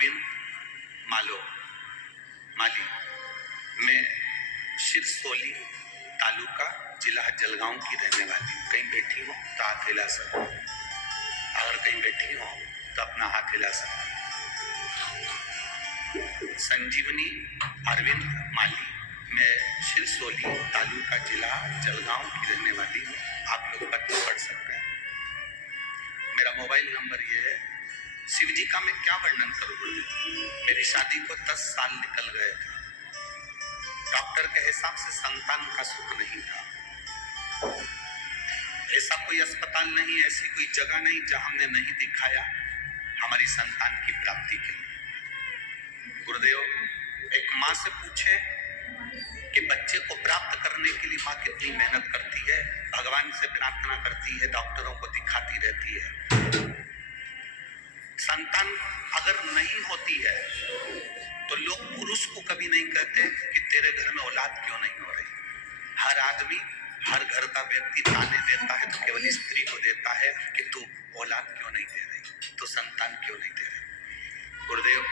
अरविंद माली। मैं शिरसोली तालुका जिला जलगांव की रहने वाली। कहीं बैठी हो तो हाथ हिला सकते, अगर कहीं बैठी हो तो अपना हाथ हिला सकते। संजीवनी अरविंद माली, मैं शिरसोली तालुका जिला जलगांव की रहने वाली हूँ। आप लोग पत्र पढ़ सकते हैं। मेरा मोबाइल नंबर ये है। शिव जी का मैं क्या वर्णन करूँ गुरुदेव। मेरी शादी को 10 साल निकल गए थे। डॉक्टर के हिसाब से संतान का सुख नहीं था। ऐसा कोई अस्पताल नहीं, ऐसी कोई जगह नहीं जहां हमने नहीं दिखाया हमारी संतान की प्राप्ति के लिए। गुरुदेव, एक माँ से पूछे कि बच्चे को प्राप्त करने के लिए माँ कितनी मेहनत करती है, भगवान से प्रार्थना करती है, डॉक्टरों को दिखाती रहती है। संतान अगर नहीं होती है तो लोग पुरुष को कभी नहीं कहते कि तेरे घर में औलाद क्यों नहीं हो रही। हर आदमी, हर घर का व्यक्ति ताने देता है तो केवल स्त्री को देता है कि तू औलाद क्यों नहीं दे रही, तो संतान क्यों नहीं दे रही। गुरुदेव,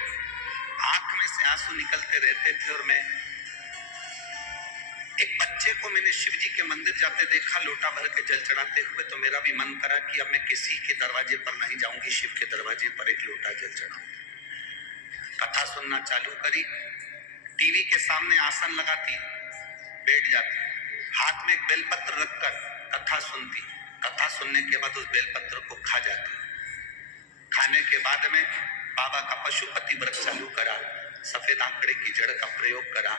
आंख में से आंसू निकलते रहते थे और मैं एक बच्चे को मैंने शिव जी के मंदिर जाते देखा, लोटा भर के जल चढ़ाते हुए, तो मेरा भी मन करा कि अब मैं किसी के दरवाजे पर नहीं जाऊंगी, शिव के दरवाजे पर एक लोटा जल चढ़ाऊंगी। कथा सुनना चालू करी, टीवी के सामने आसन लगाती, बैठ जाती, हाथ में एक बेलपत्र रखकर कथा सुनती। कथा सुनने के बाद उस बेलपत्र को खा जाती। खाने के बाद में बाबा का पशुपति व्रत चालू करा, सफेद आंकड़े की जड़ का प्रयोग करा।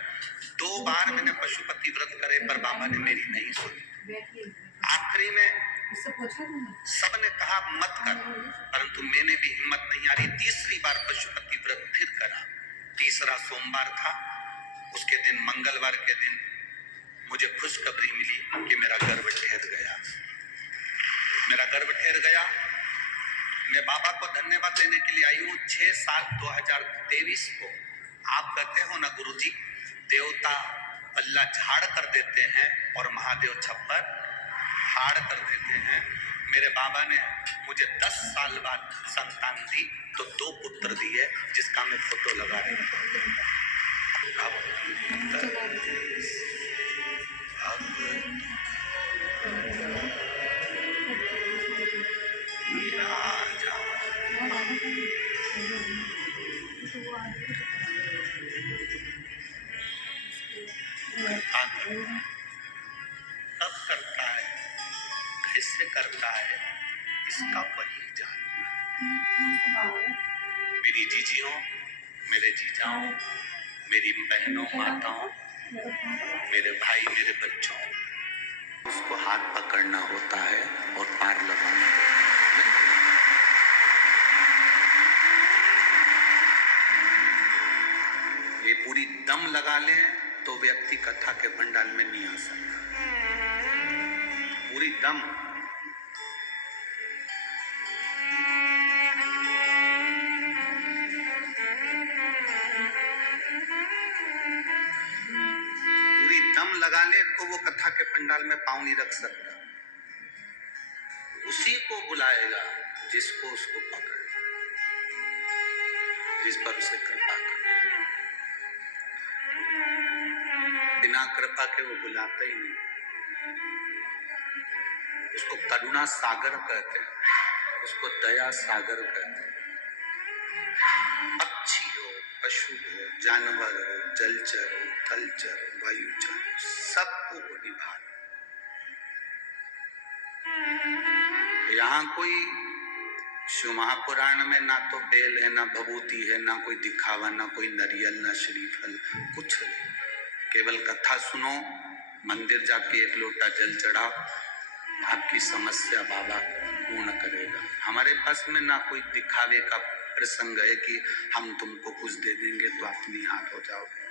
2 बार मैंने पशुपति व्रत करे पर बाबा ने मेरी नहीं सुनी। आखिरी में सबने कहा मत कर, परंतु मैंने भी हिम्मत नहीं आ रही। तीसरी बार पशुपति व्रत फिर करा। तीसरा सोमवार था, उसके दिन मंगलवार के दिन मुझे खुशखबरी मिली कि मेरा गर्भ ठहर गया। मेरा गर्भ ठहर गया। मैं बाबा को धन्यवाद देने के लिए आई हूँ। 6/7/2023 को आप कहते हो ना गुरुजी, देवता पल्ला झाड़ कर देते हैं और महादेव छप्पर हाड़ कर देते हैं। मेरे बाबा ने मुझे 10 साल बाद संतान दी तो 2 पुत्र दिए, जिसका मैं फोटो लगा रही हूँ। कब करता है, कैसे करता है, इसका वही जानता। मेरी जीजियों, मेरे जीजाओं, मेरी बहनों, माताओं, मेरे भाई, मेरे बच्चों, उसको हाथ पकड़ना होता है और पार लगाना होता है। ये पूरी दम लगा लें तो व्यक्ति कथा के पंडाल में नहीं आ सकता। पूरी दम। पूरी दम लगा ले तो वो कथा के पंडाल में पांव नहीं रख सकता। उसी को बुलाएगा जिसको उसको पकड़, जिस पर उसे कृपा कर। बिना कृपा के वो बुलाता ही नहीं। उसको करुणा सागर कहते हैं, उसको दया सागर कहते हैं। पक्षी हो, पशु हो, जानवर हो, जलचर हो, थलचर हो, वायुचर हो, सबको वो निभा। यहाँ कोई शिव महापुराण में ना तो बेल है, ना भभूति है, ना कोई दिखावा, ना कोई नरियल, ना श्रीफल, कुछ नहीं। केवल कथा सुनो, मंदिर जाके एक लोटा जल चढ़ाओ, आपकी समस्या बाबा पूर्ण करेगा। हमारे पास में ना कोई दिखावे का प्रसंग है कि हम तुमको कुछ दे देंगे तो आप निहाल हो जाओगे।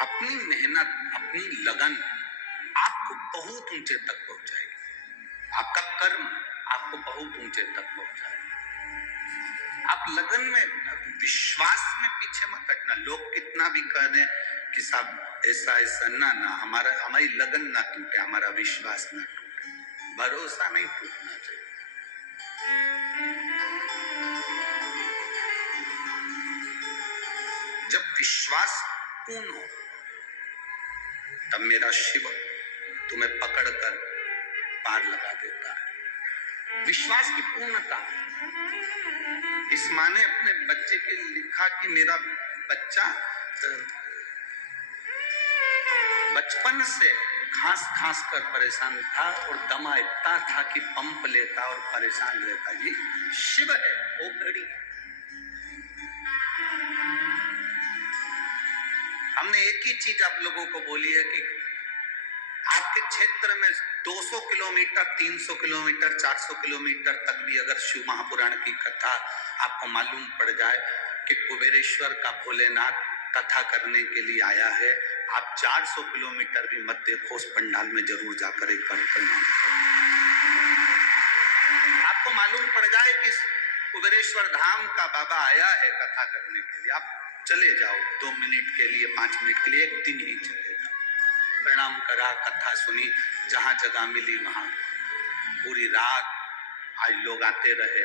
अपनी मेहनत, अपनी लगन आपको बहुत ऊंचे तक पहुंचाएगी। आपका कर्म आपको बहुत ऊंचे तक पहुंचाएगा। आप लगन में, विश्वास में पीछे मत हटना। लोग कितना भी कह दें कि साहब ऐसा ऐसा, ना हमारी लगन ना टूटे, हमारा विश्वास ना टूटे, भरोसा नहीं टूटना चाहिए। जब विश्वास पूर्ण हो तब मेरा शिव तुम्हें पकड़कर पार लगा देता है। विश्वास की पूर्णता। इस माँ ने अपने बच्चे के लिए लिखा कि मेरा बच्चा बचपन से खांस खांस कर परेशान था और दमा इतना था कि पंप लेता और परेशान रहता। ये शिव है, वो घड़ी। हमने एक ही चीज आप लोगों को बोली है कि आपके क्षेत्र में 200 किलोमीटर, 300 किलोमीटर, 400 किलोमीटर तक भी अगर शिव महापुराण की कथा आपको मालूम पड़ जाए कि कुबेरेश्वर का भोलेनाथ कथा करने के लिए आया है, आप 400 किलोमीटर भी मत देखो, उस पंडाल में जरूर जाकर एक बार प्रणाम करो। आपको मालूम पड़ जाए कि कुबेरेश्वर धाम का बाबा आया है कथा करने के लिए, आप चले जाओ 2 मिनट के लिए, 5 मिनट के लिए, एक दिन ही चले जाओ। प्रणाम करा, कथा सुनी, जहां जगह मिली वहां पूरी रात आज लोग आते रहे।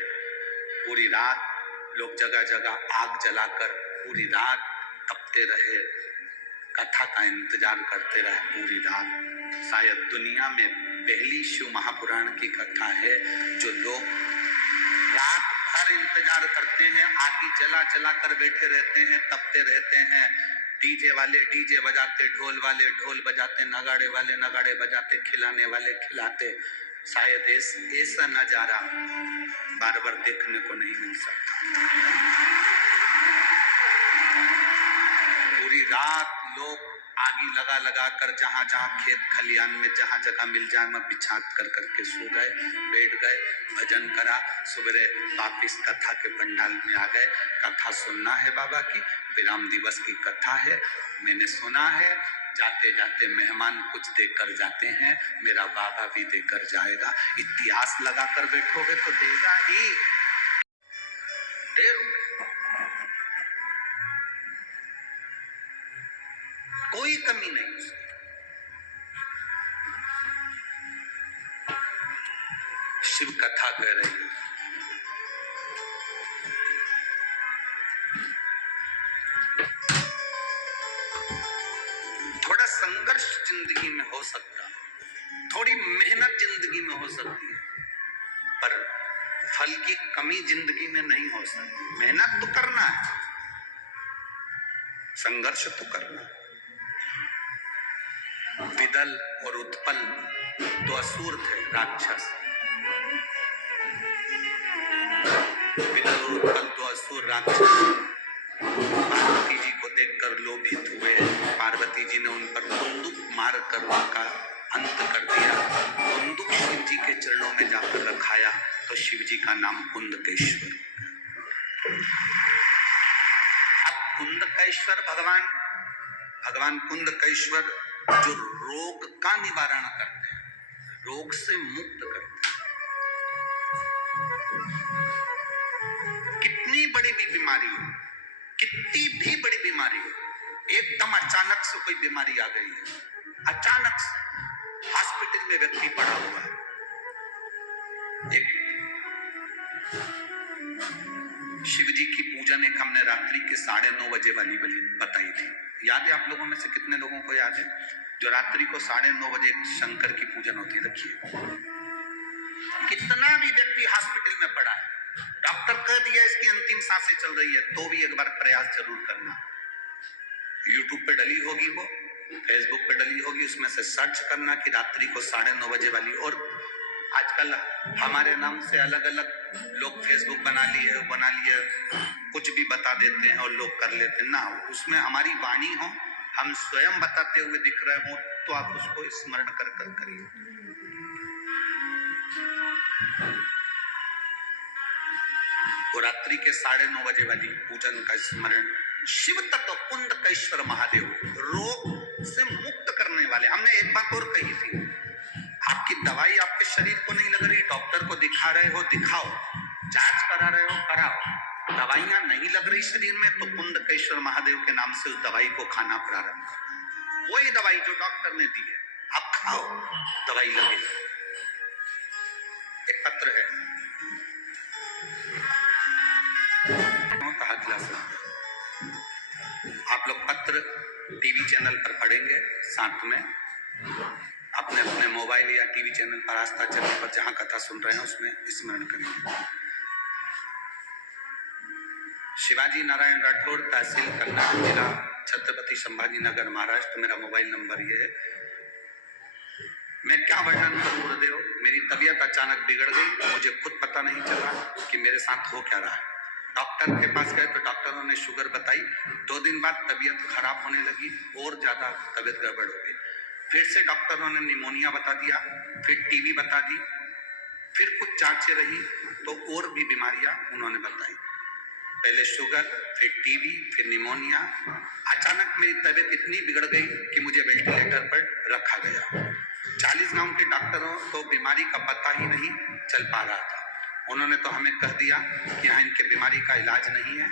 पूरी रात लोग जगह जगह आग जलाकर पूरी रात तपते रहे, कथा का इंतजार करते रहे पूरी रात। शायद दुनिया में पहली शिव महापुराण की कथा है जो लोग रात भर इंतजार करते हैं, आग जला जला कर बैठे रहते हैं, तपते रहते हैं। डीजे वाले डीजे बजाते, ढोल वाले ढोल बजाते, नगाड़े वाले नगाड़े बजाते, खिलाने वाले खिलाते। शायद ऐसा नजारा बार बार देखने को नहीं मिल सकता। पूरी रात लोग आगी लगा लगा कर जहां जहां खेत खलियान में जहां जगह मिल जाए वहां बिछा कर करके सो गए, बैठ गए, भजन करा। सुबह वापिस कथा के पंडाल में आ गए। कथा सुनना है बाबा की, विराम दिवस की कथा है, मैंने सुना है। जाते जाते मेहमान कुछ देकर जाते हैं, मेरा बाबा भी देकर जाएगा। इतिहास लगाकर बैठोगे तो देगा ही, कोई कमी नहीं उसकी। शिव कथा कह रही है। थोड़ा संघर्ष जिंदगी में हो सकता, थोड़ी मेहनत जिंदगी में हो सकती है, पर फल की कमी जिंदगी में नहीं हो सकती। मेहनत तो करना है, संघर्ष तो करना है। विदल और उत्पल दो असुर थे, राक्षस। विदल और उत्पल दो असुर राक्षस पार्वती जी को देखकर लोभित हुए। पार्वती जी ने उन पर कुंदुक मारकर उनका अंत कर दिया। कुंदुक शिव जी के चरणों में जाकर रखाया तो शिव जी का नाम कुंदकेश्वर। अब कुंदकेश्वर भगवान कुंदकेश्वर जो रोग का निवारण करते हैं, रोग से मुक्त करते हैं। कितनी बड़ी भी बीमारी हो, कितनी भी बड़ी बीमारी हो, एकदम अचानक से कोई बीमारी आ गई है, अचानक से हॉस्पिटल में व्यक्ति पड़ा हुआ है। एक शिव जी की पूजन एक हमने रात्रि के 9:30 बजे वाली बताई थी, याद है आप लोगों में से कितने लोगों को याद है? जो रात्रि को 9:30 बजे शंकर की पूजन होती है। देखिए कितना भी व्यक्ति हॉस्पिटल में पड़ा है, डॉक्टर कह दिया इसकी अंतिम सांसें चल रही है, तो भी एक बार प्रयास जरूर करना। यूट्यूब पे डली होगी, वो फेसबुक पे डली होगी, उसमें से सर्च करना कि रात्रि को 9:30 बजे वाली। और आजकल हमारे नाम से अलग अलग लोग फेसबुक बना लिए, कुछ भी बता देते हैं और लोग कर लेते हैं ना। उसमें हमारी वाणी हो, हम स्वयं बताते हुए दिख रहे हो, तो आप उसको स्मरण कर करिए। वो रात्रि के 9:30 बजे वाली पूजन का स्मरण। शिव तत्व कुंदकेश्वर महादेव रोग से मुक्त करने वाले। हमने एक बात और कही थी, आपकी दवाई आपके शरीर को नहीं लग रही, डॉक्टर को दिखा रहे हो, दिखाओ, जांच करा रहे हो, कराओ। दवाइयां नहीं लग रही शरीर में तो कुंदकेश्वर महादेव के नाम से उस दवाई को खाना प्रारंभ करो। वही दवाई जो डॉक्टर ने दी है आप खाओ, दवाई लगेगी। एक पत्र है, हाथ ला सकते, आप लोग पत्र टीवी चैनल पर पढ़ेंगे, साथ में अपने अपने मोबाइल या टीवी चैनल पर आस्था चैनल पर जहां कथा सुन रहे हैं उसमें स्मरण करेंगे। शिवाजी नारायण राठौर, तहसील कन्नड़, जिला छत्रपति संभाजी नगर, महाराष्ट्र। मेरा मोबाइल नंबर ये है। मैं क्या वर्णन करूं गुरुदेव, मेरी तबीयत अचानक बिगड़ गई, मुझे खुद पता नहीं चला कि मेरे साथ हो क्या रहा है। डॉक्टर के पास गए तो डॉक्टरों ने शुगर बताई। 2 दिन बाद तबीयत खराब होने लगी और ज्यादा तबीयत गड़बड़ हो गई। फिर से डॉक्टरों ने निमोनिया बता दिया, फिर टीबी बता दी, फिर कुछ जांचें रही तो और भी बीमारियां उन्होंने बताई। पहले शुगर, फिर टीबी, फिर निमोनिया। अचानक मेरी तबीयत इतनी बिगड़ गई कि मुझे वेंटिलेटर पर रखा गया। 40 गांव के डॉक्टरों तो बीमारी का पता ही नहीं चल पा रहा था। उन्होंने तो हमें कह दिया कि यहाँ इनके बीमारी का इलाज नहीं है।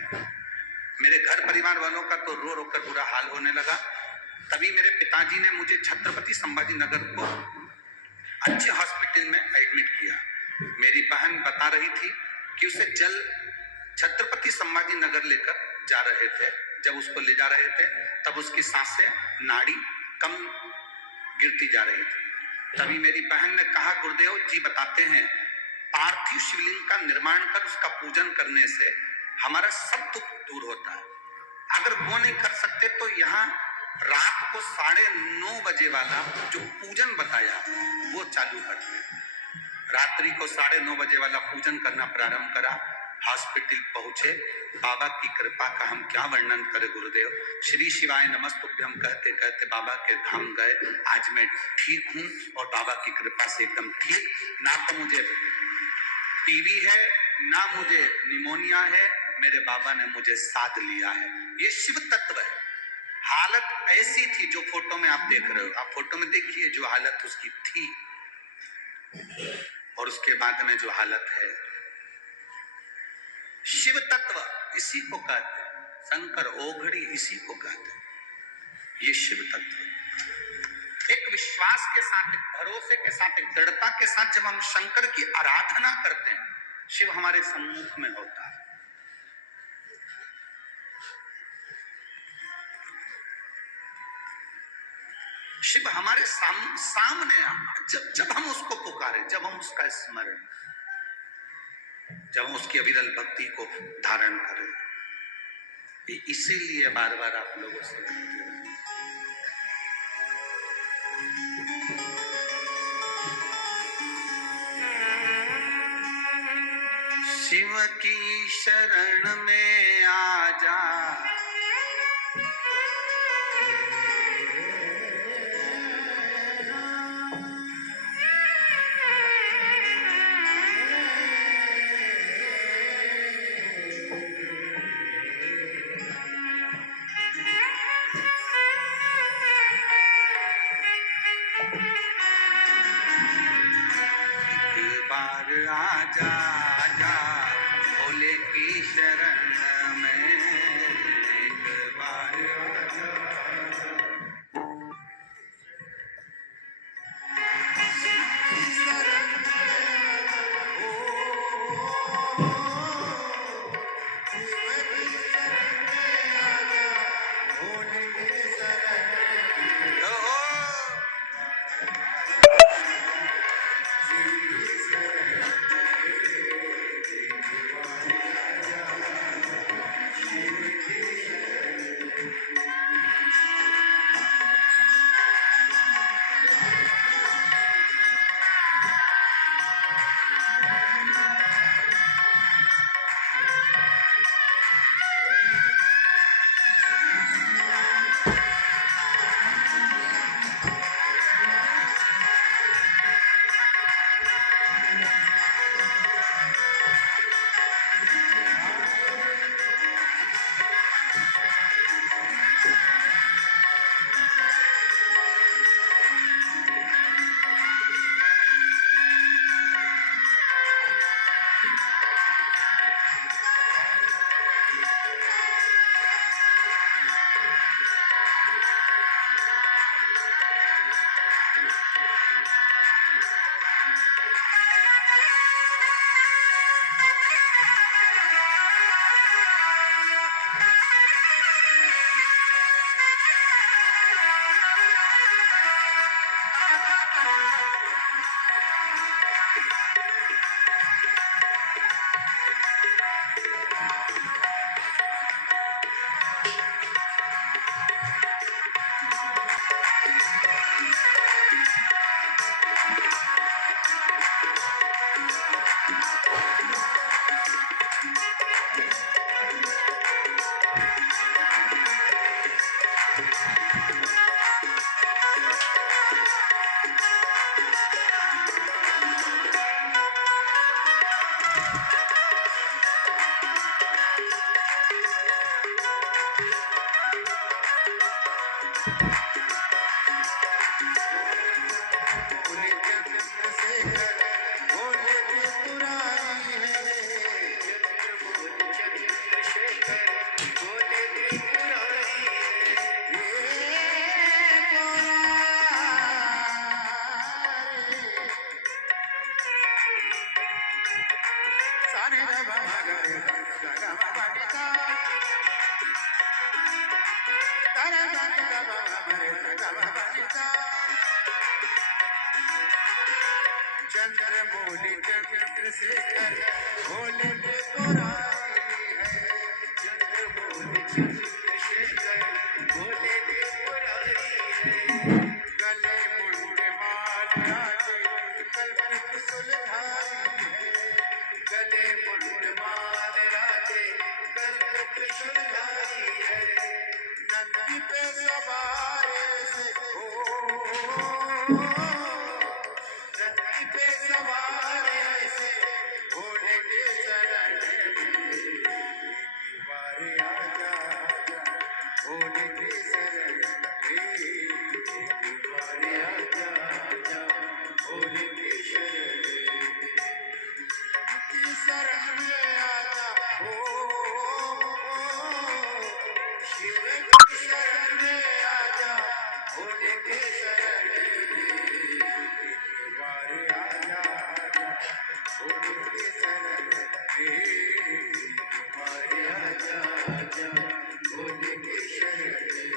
मेरे घर परिवार वालों का तो रो रो कर बुरा हाल होने लगा। तभी मेरे पिताजी ने मुझे छत्रपति संभाजी नगर को अच्छे हॉस्पिटल में एडमिट किया। मेरी बहन बता रही थी कि उसे जल छत्रपति संभाजी नगर लेकर जा रहे थे। जब उसको ले जा रहे थे तब उसकी सांसें, नाड़ी कम गिरती जा रही थी। तभी मेरी बहन ने कहा, गुरुदेव जी बताते हैं पार्थिव शिवलिंग का निर्माण कर उसका पूजन करने से हमारा सब दुख दूर होता है। अगर वो नहीं कर सकते तो यहाँ रात को 9:30 बजे वाला जो पूजन बताया वो चालू करते हैं। रात्रि को 9:30 बजे वाला पूजन करना प्रारंभ करा। हॉस्पिटल पहुंचे। बाबा की कृपा का हम क्या वर्णन करें गुरुदेव। श्री शिवाय नमस्तुभ्यम कहते कहते बाबा के धाम गए। आज मैं ठीक हूं और बाबा की कृपा से एकदम ठीक। ना तो मुझे टीबी है, ना मुझे निमोनिया है, मेरे बाबा ने मुझे साध लिया है। ये शिव तत्व है। हालत ऐसी थी जो फोटो में आप देख रहे हो, आप फोटो में देखिए जो हालत उसकी थी और उसके बाद में जो हालत है। शिव तत्व इसी को कहते हैं, शंकर ओघड़ी इसी को कहते हैं। ये शिव तत्व एक विश्वास के साथ, एक भरोसे के साथ, एक दृढ़ता के साथ जब हम शंकर की आराधना करते हैं, शिव हमारे सम्मुख में होता है। शिव हमारे सामने जब हम उसको पुकारे, जब हम उसका स्मरण, जब हम उसकी अविरल भक्ति को धारण करें। इसीलिए बार बार आप लोगों से कहते हैं शिव की शरण में आ जा, आजा आजा भोले की शरण में। चंद्रशेखर भोले त्रिपुरारी है, चंद्रमौली चंद्रशेखर भोले त्रिपुरारी है। गले मुंड माल राजे कल्प सुलधारी है, गले मुंड माल राजे कल्प सुलधारी है। नंदी पे सवारे से नंदी पे सवारे से भोले के शरण में एक बार आजा भोले के शरण में, एक बार आजा भोले के शरण की शरण में आजा शिव की शरण में आजा भोले के शरण में, एक बार आजा भोले के शरण में, एक बार आजा भोले के शरण में।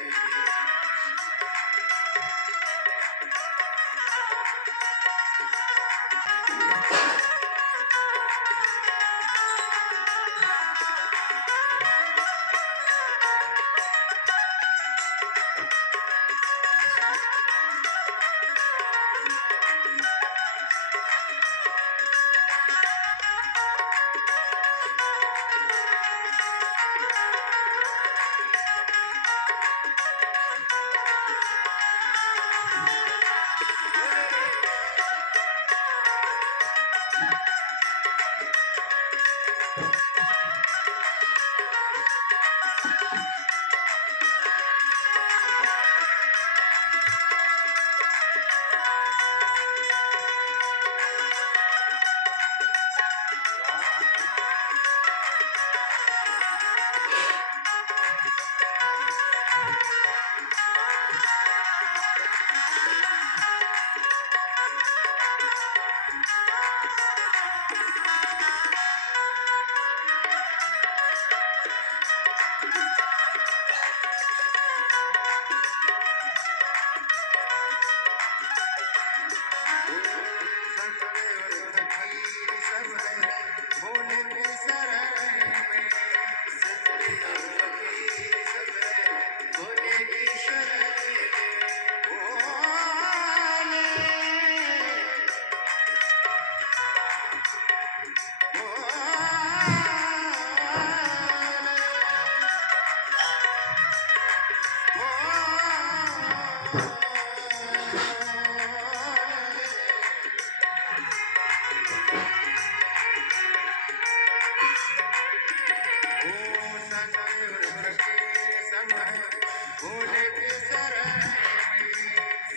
भोले के शरण में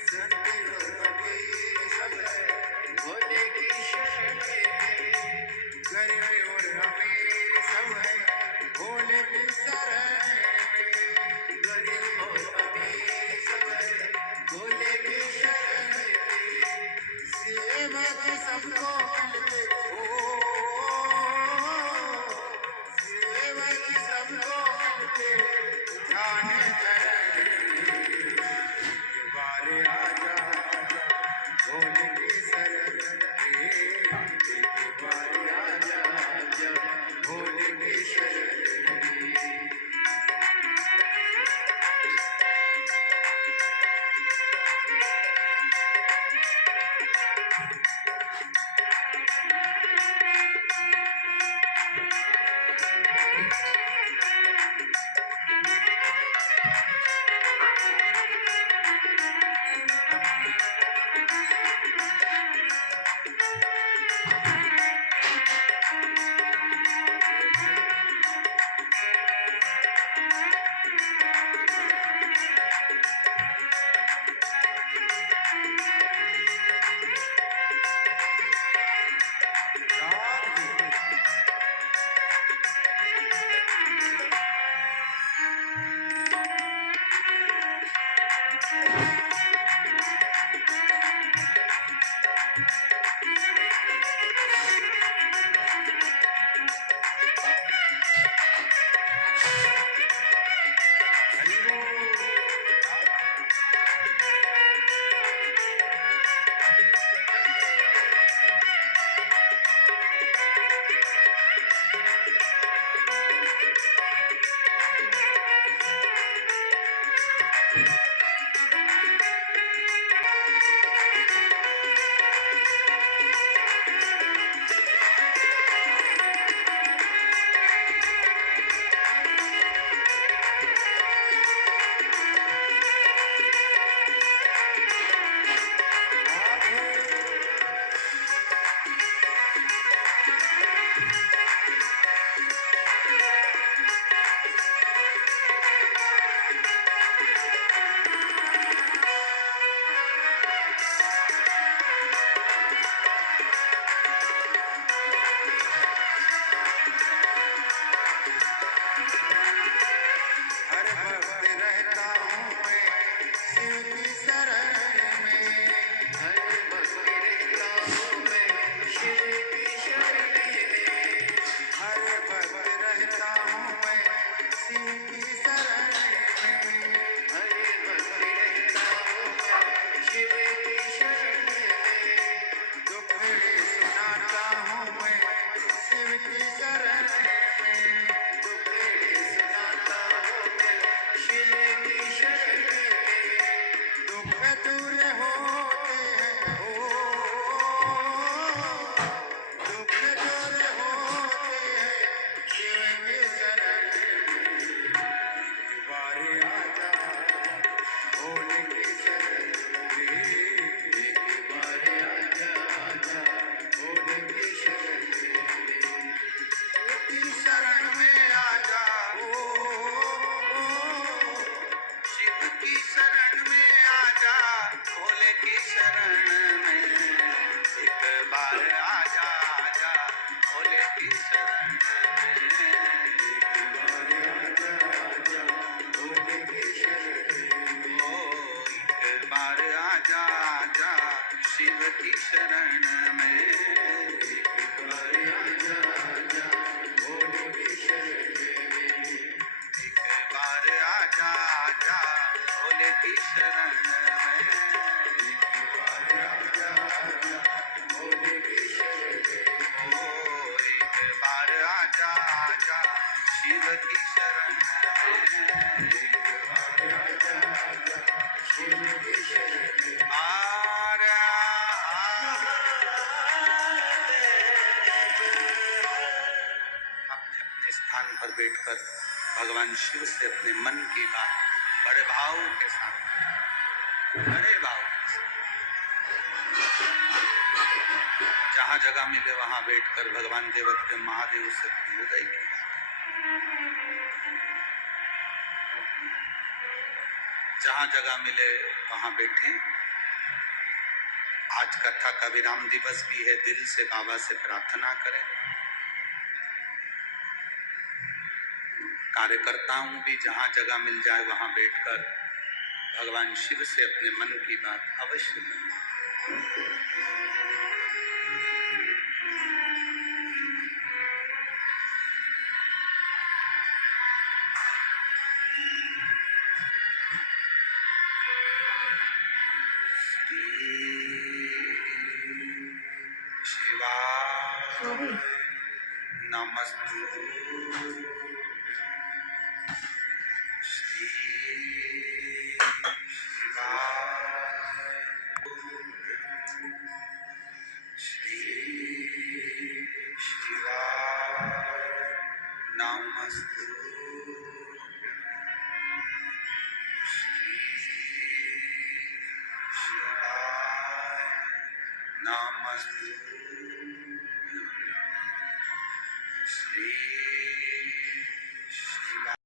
संत और फकीर सब है, भोले की शरण में गरीब और अमीर सब है, भोले की शरण में गरीब और अमीर सब है, भोले की शरण में सेवक सबको मिलते सेवक सबको मिलते ध्यान चरण में, एक बार आजा भक्त रहता हूँ मैं शिव की शरण में, हर भक्त रहता हूँ मैं शिव की शरण में, हर भक्त रहता हूँ मैं शिव की शरण में, हर भक्त रहता हूँ मैं शिव की शरण में, दुखड़े सुनाता हूँ मैं शिव की शरण में, दुखड़े सुनाता हूँ मैं शिव की शरण में, दुख दूर होते हैं ओ, दुख दूर होते हैं शिव की शरण में, एक बार आजा भोले की शरण में, एक बार आजा आजा भोले की शरण में, की शरण में आजा ओ, शिव की शरण में आजा भोले की शरण में, एक बार आजा आजा भोले की शरण में, एक बार आजा आजा भोले की शरण में, ओ एक बार आजा आजा शिव की शरण में, एक बार आजा आजा भोले की शरण में, एक बार आजा आजा भोले की शरण में, एक बार आजा आजा भोले की शरण में, ओ एक बार आजा आजा शिव की शरण में, एक बार आजा आजा शिव की शरण में, अपने अपने स्थान पर बैठकर भगवान शिव से अपने मन की बात बड़े भाव के साथ, बड़े भाव के साथ, जहां जगह मिले वहां बैठकर भगवान देवत्व महादेव से अपने हृदय की बात, जहां जगह मिले वहां बैठे। आज कथा का विराम दिवस भी है, दिल से बाबा से प्रार्थना करें। कार्यकर्ताओं भी जहां जगह मिल जाए वहां बैठकर भगवान शिव से अपने मन की बात अवश्य करें। शिवाय नमस्तु श्री शिवाय श्री शिवाय नमस्तु श्री शिवाय नमस्तु श्री